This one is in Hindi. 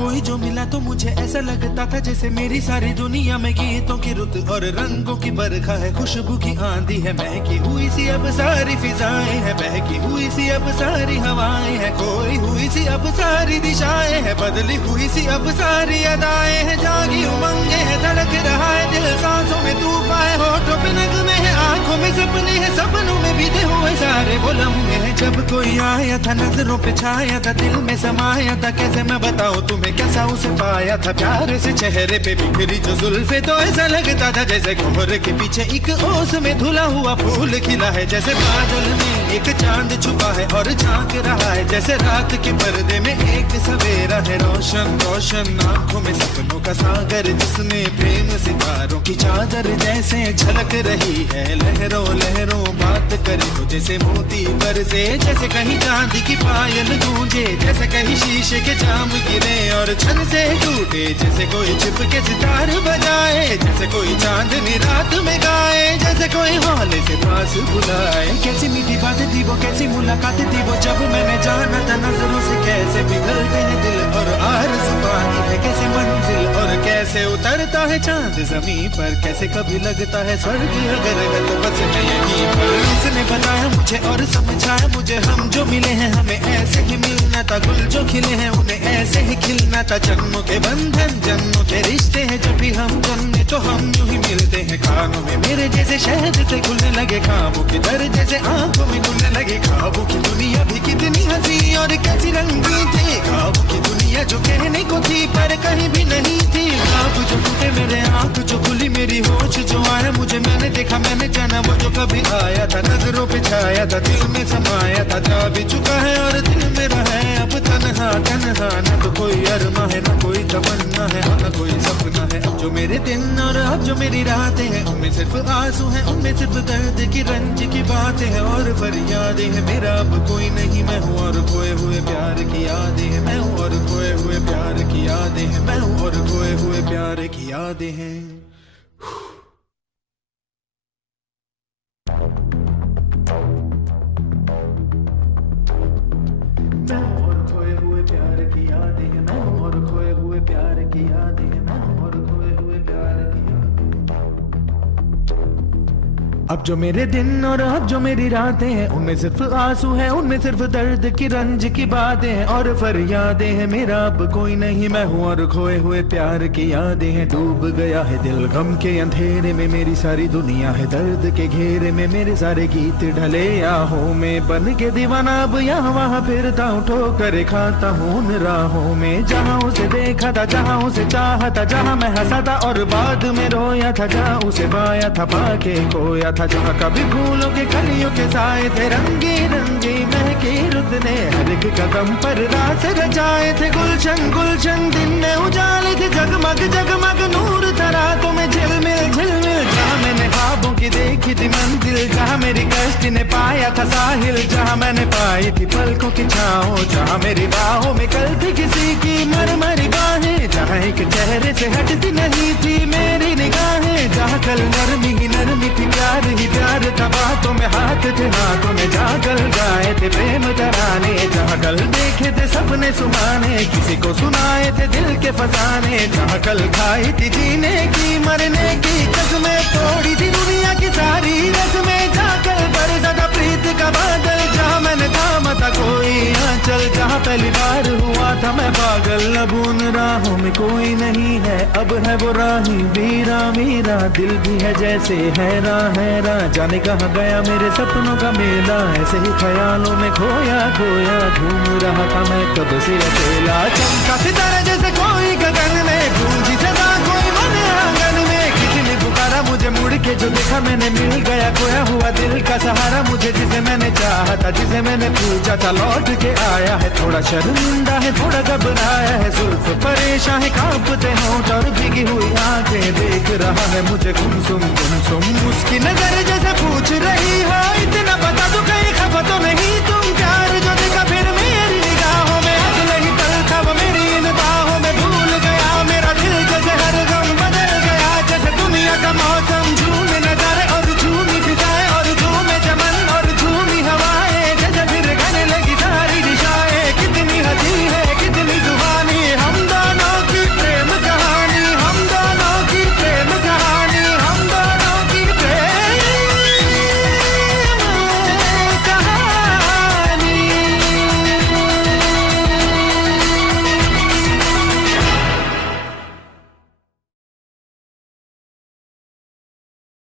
कोई जो मिला तो मुझे ऐसा लगता था जैसे मेरी सारी दुनिया में गीतों की रुत और रंगों की बरखा है, खुशबू की आंधी है, महकी हुई सी अब सारी फिजाएं हैं, बहकी हुई सी अब सारी हवाएं हैं, खोई हुई सी अब सारी दिशाएं हैं, बदली हुई सी अब सारी अदाएं हैं, जागी उमंगे है, धड़क रहा है दिल, सांसों में तूफान है, होठों पे नगमे है, आंखों में सपने हैं, सपनों में बीते हुए सारे वो लम्हे हैं। जब कोई आया था नजरों पे छाया था, दिल में समाया था, कैसे मैं बताऊं तुम्हें कैसा उसे पाया था, प्यार से चेहरे पे बिखरी जो जुल्फे, तो ऐसा लगता था जैसे कोहरे के पीछे एक ओस में धुला हुआ फूल खिला है, जैसे बादल में एक चांद छुपा है और झांक रहा है, जैसे रात के पर्दे में एक सवेरा है, रोशन रोशन आंखों में सपनों का सागर, जिसमें प्रेम सितारों की चादर जैसे झलक रही है, लहरों लहरों बात करे तो जैसे मोती बरसे, जैसे कहीं चांदी की पायल गूंजे, जैसे कहीं शीशे के जाम गिरे और छन से टूटे, जैसे कोई छिप के सितार बजाए, जैसे कोई चांदनी रात में गाए, जैसे कोई हौले से पास बुलाए। कैसी मीठी बात थी वो, कैसी मुलाकात थी वो, जब मैंने जाना था नजरों से कैसे पिघलते हैं दिल और आरज़ू पानी है, कैसे मंजिल और कैसे उतरता है चांद जमीन पर, कैसे कभी लगता है स्वर्ग अगर है तो बस मैं यहीं पर। उसने बताया मुझे और समझाया मुझे, हम जो मिले हैं हमें ऐसे ही मिलना था, गुल जो खिले हैं उन्हें ऐसे ही खिलना था, जन्मों के बंधन जन्मों के रिश्ते हैं, जब भी हम जन्मे तो हम यूं ही मिलते हैं, कानों में मेरे जैसे शहद से खुलने लगे ख्वाबों की दर, जैसे आंखों में खुलने लगे ख्वाबों की दुनिया भी कितनी हंसी और कैसी रंगीन थी, ख्वाबों की दुनिया जो कहने को थी पर कहीं भी नहीं थी, ख्वाब जो टूटे मेरे आंख जो खुली मेरी होश जो आया मुझे, मैंने देखा मैंने जाना वो जो कभी आया था, नजरों पे छाया था, दिल में समाया था, जा भी चुका है और दिल मेरा है अब तन्हा तन्हा, न तो कोई अरमा है न कोई तमन्ना है न कोई सपना है, अब जो मेरे दिन और अब जो मेरी रातें हैं उनमें सिर्फ आंसू हैं, उनमें सिर्फ दर्द की रंज की बातें हैं और फरियादें हैं, मेरा अब कोई नहीं मैं हूँ और खोए हुए प्यार की यादें हैं, मैं हूँ और खोए हुए प्यार की यादें हैं, मैं हूँ और खोए हुए प्यार की यादें हैं। मैं हूँ और खोए हुए प्यार की यादें हैं, मैं हूँ और खोए हुए प्यार की यादें हैं, मैं हूँ और खोए हुए प्यार की यादें। अब जो मेरे दिन और अब जो मेरी रातें हैं उनमें सिर्फ आंसू हैं, उनमें सिर्फ दर्द की रंज की बातें हैं और फरियादें हैं, मेरा अब कोई नहीं मैं हूँ और खोए हुए प्यार की यादें हैं, डूब गया है दिल गम के अंधेरे में, मेरी सारी दुनिया है दर्द के घेरे में, मेरे सारे गीत ढले आहों में, बन के दीवाना अब यहाँ वहाँ फिरता हूँ, ठोकर खाता हूँ उन राहों में, जहाँ उसे देखा था जहाँ उसे चाहा था, जहाँ मैं हंसा था और बाद में रोया था, जहाँ उसे पाया था पाके खोया था, जहाँ कभी फूलों के कलियों के साए थे, रंगी रंगी महकी रुत ने हर एक कदम पर रास रचाए थे, गुलशन गुलशन दिन में उजाले थे, जगमग जगमग नूर था रातों में, झिलमिल झिलमिल, जहाँ मैंने ख्वाबों की देखी थी मंजिल, जहाँ मेरी कश्ती ने पाया था साहिल, जहाँ मैंने पाई थी पलकों की छाओ, जहाँ मेरी बाहों में कल थी किसी की मरमरी बाहें, जहाँ एक चेहरे से हटती नहीं थी मेरी निगाहें, जहाँ कल नरमी ही नरमी थी प्यार ही प्यार था, बातों में हाथ थे हाथों में, जहाँ कल गाए थे प्रेम तराने, जहाँ कल देखे थे सपने सुनाने, किसी को सुनाए थे दिल के फसाने, जहाँ कल खाई थी जीने की मरने की कसमें, तोड़ी थी दुनिया की सारी रस्में, जहाँ कल बरसा था प्रीत का बादल, जहाँ मैंने थामा था कोई आंचल, जहाँ पहली बार हुआ था मैं पागल, अब उन राहों में कोई नहीं है, अब है वो राही वीरा वीरा, दिल भी है जैसे हैरान हैरान, जाने कहाँ गया मेरे सपनों का मेला, ऐसे ही ख्यालों में खोया खोया घूम रहा था मैं कब से अकेला, चमका सितारा जैसे कोई गगन में, गूंजी सदा कोई मन आंगन में, किसी ने पुकारा मुझे मुड़ ये जो देखा मैंने मिल गया, खोया हुआ दिल का सहारा मुझे, जिसे मैंने चाहा था, जिसे मैंने पूछा था, लौट के आया है। थोड़ा शर्मिंदा है, थोड़ा घबराया है, जुल्फ परेशान है, कांपते होंठ और भीगी हुई आंखें, देख रहा है मुझे गुमसुम गुमसुम। उसकी नजर जैसे पूछ रही हो, इतना बता दूं कहीं खफा तो नहीं